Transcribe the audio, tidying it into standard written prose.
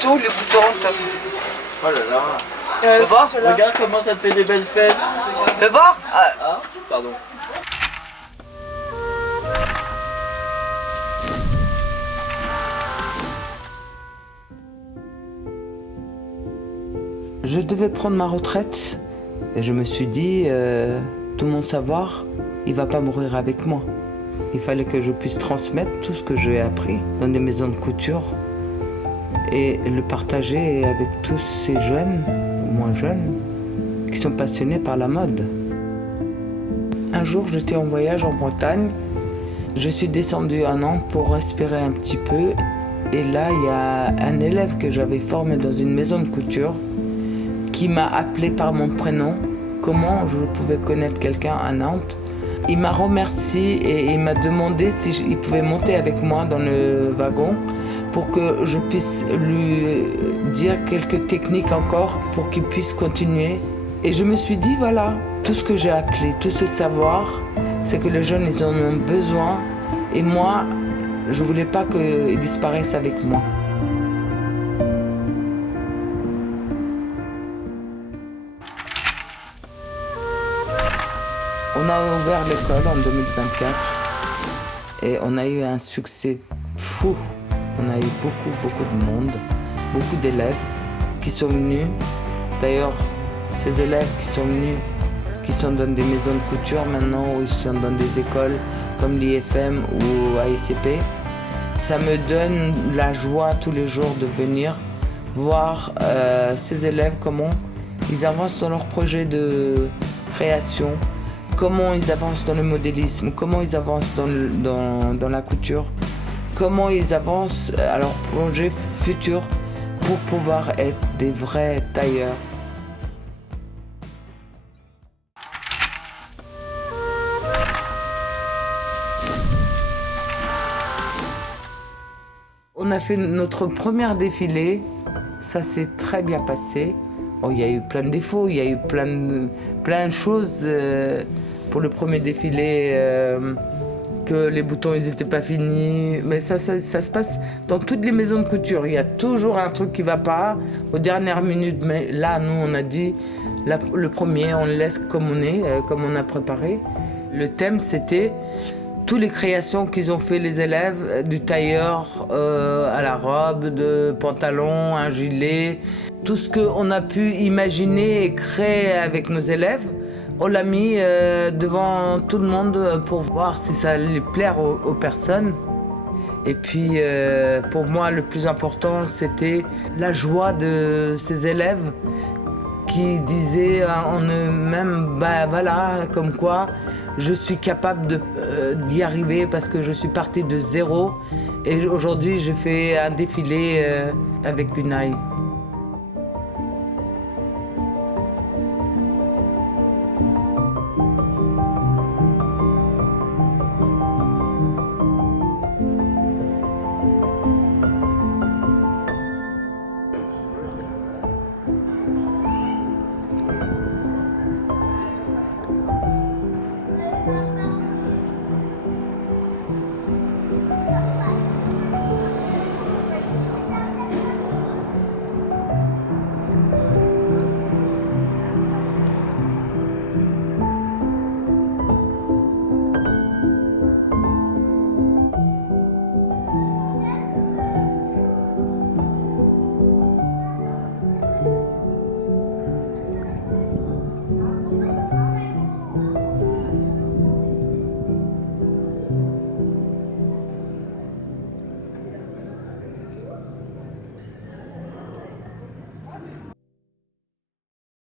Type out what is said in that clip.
tout, les boutons, top. Oh là là. Fais voir. Regarde comment ça fait des belles fesses. Fais voir. Ah, pardon. Je devais prendre ma retraite et je me suis dit, tout mon savoir, il va pas mourir avec moi. Il fallait que je puisse transmettre tout ce que j'ai appris dans des maisons de couture et le partager avec tous ces jeunes, ou moins jeunes, qui sont passionnés par la mode. Un jour, j'étais en voyage en Bretagne. Je suis descendue à Nantes pour respirer un petit peu. Et là, il y a un élève que j'avais formé dans une maison de couture qui m'a appelé par mon prénom, comment je pouvais connaître quelqu'un à Nantes. Il m'a remercié et il m'a demandé s'il pouvait monter avec moi dans le wagon pour que je puisse lui dire quelques techniques encore pour qu'il puisse continuer. Et je me suis dit, voilà, tout ce que j'ai appris, tout ce savoir, c'est que les jeunes, ils en ont besoin. Et moi, je ne voulais pas qu'ils disparaissent avec moi. On a ouvert l'école en 2024 et on a eu un succès fou. On a eu beaucoup de monde, beaucoup d'élèves qui sont venus. D'ailleurs, ces élèves qui sont venus, qui sont dans des maisons de couture maintenant, ou ils sont dans des écoles comme l'IFM ou AICP, ça me donne la joie tous les jours de venir voir ces élèves, comment ils avancent dans leur projet de création, comment ils avancent dans le modélisme, comment ils avancent dans la couture, comment ils avancent à leur projet futur pour pouvoir être des vrais tailleurs. On a fait notre première défilé, ça s'est très bien passé. Oh, il y a eu plein de défauts, il y a eu plein de choses pour le premier défilé, que les boutons ils n'étaient pas finis. Mais ça se passe dans toutes les maisons de couture. Il y a toujours un truc qui ne va pas aux dernières minutes. Mais là, nous, on a dit, le premier, on le laisse comme on est, comme on a préparé. Le thème, c'était toutes les créations qu'ils ont fait les élèves, du tailleur à la robe, de pantalon, un gilet. Tout ce qu'on a pu imaginer et créer avec nos élèves, on l'a mis devant tout le monde pour voir si ça allait plaire aux personnes. Et puis pour moi, le plus important, c'était la joie de ces élèves qui disaient en eux-mêmes, bah voilà, comme quoi je suis capable d'y arriver parce que je suis partie de zéro. Et aujourd'hui, j'ai fait un défilé avec Unai.